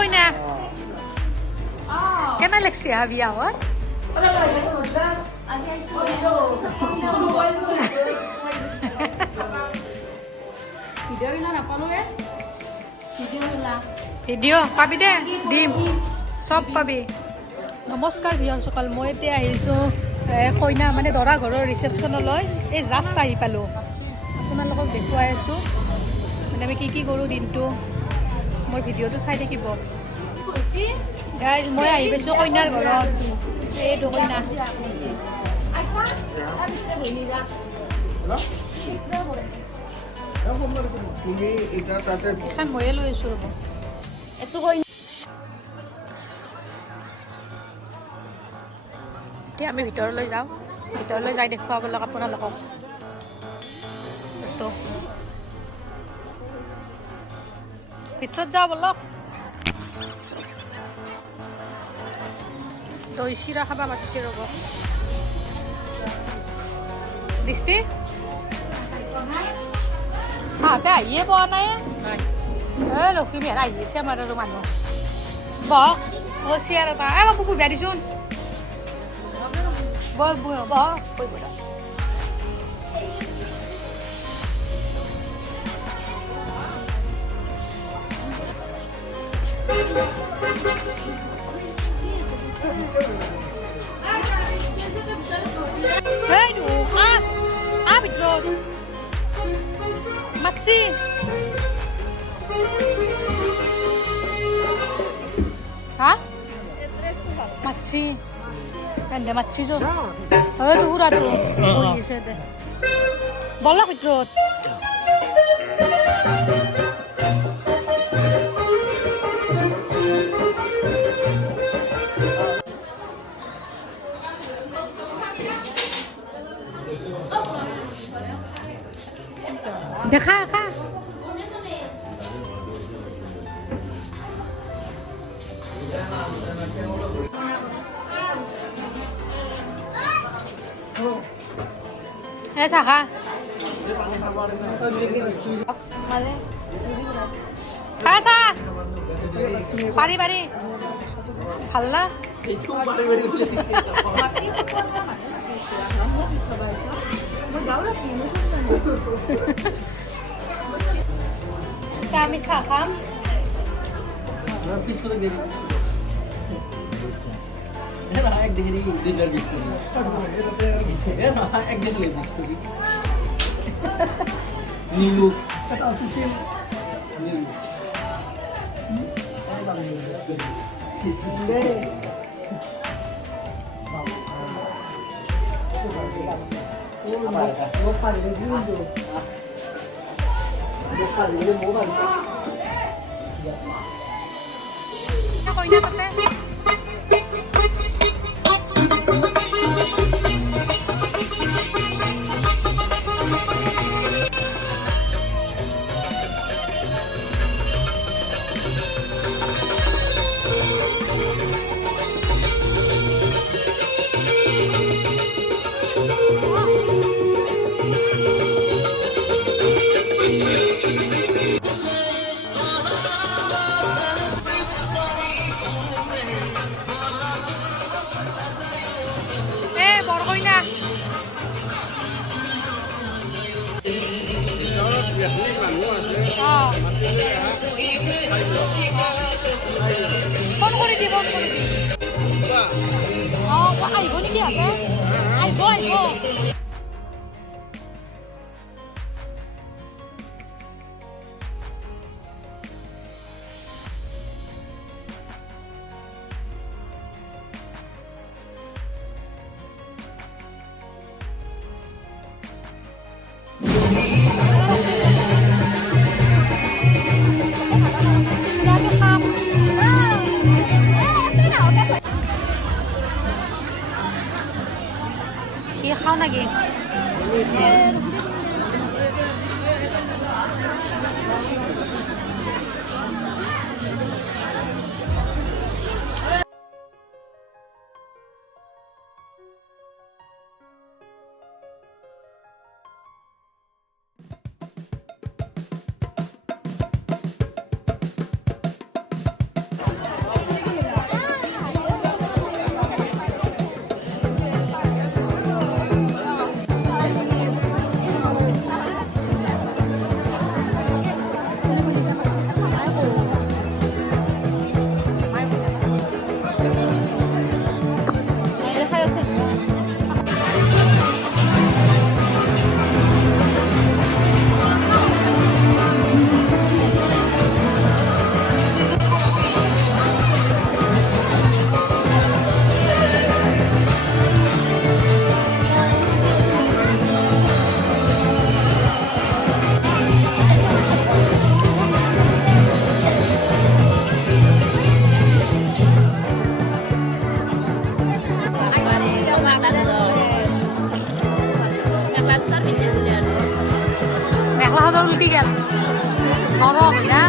Kuyna. Kan Alexia biawat? Video' পাবি দে দিম চব পাবি। নমস্কাৰ বিহসকল, মই এতিয়া আহিছোঁ কইনা মানে দৰা ঘৰৰ ৰিচেপশ্যনলৈ। এই জাষ্ট আহি পালোঁ, আপোনালোকক দেখুৱাই আছোঁ মানে আমি কি কৰোঁ দিনটো। মোৰ ভিডিঅ'টো চাই থাকিব। মই আহি পাইছোঁ কইনাৰ ঘৰত। এইটো কইনা এখন ময়ে লৈ আছোঁ ৰ'ব। এইটো কইনা এতিয়া আমি ভিতৰলৈ যাওঁ। ভিতৰলৈ যাই দেখুৱাব লগ আপোনালোকক। ভিতৰত যাওঁ বলক। দৈ চিৰা খাবা মাতছি ৰ'ব। দিছি আহতে আহিয়ে পোৱা নাই। লক্ষ্মী মেহৰা আহিছে আমাৰ আৰু মানুহ। বহক অ চিয়াৰ এটা বাবু বহিবা দিচোন। বহ বহ ভিতৰত মাতছি হা মাতছি এনে মাতছি যো তো পুৰাটো বহিছে দে বলা ভিতৰত। দেখা খা চাখা খা চা পাৰি পাৰি ভাল না আমি চাহ খাম। ফোন কৰি দি আহিব নেকি আহিব আহিব। কি খাও নাকি? মেখলা চাদৰ উল্টি গেল নৰম না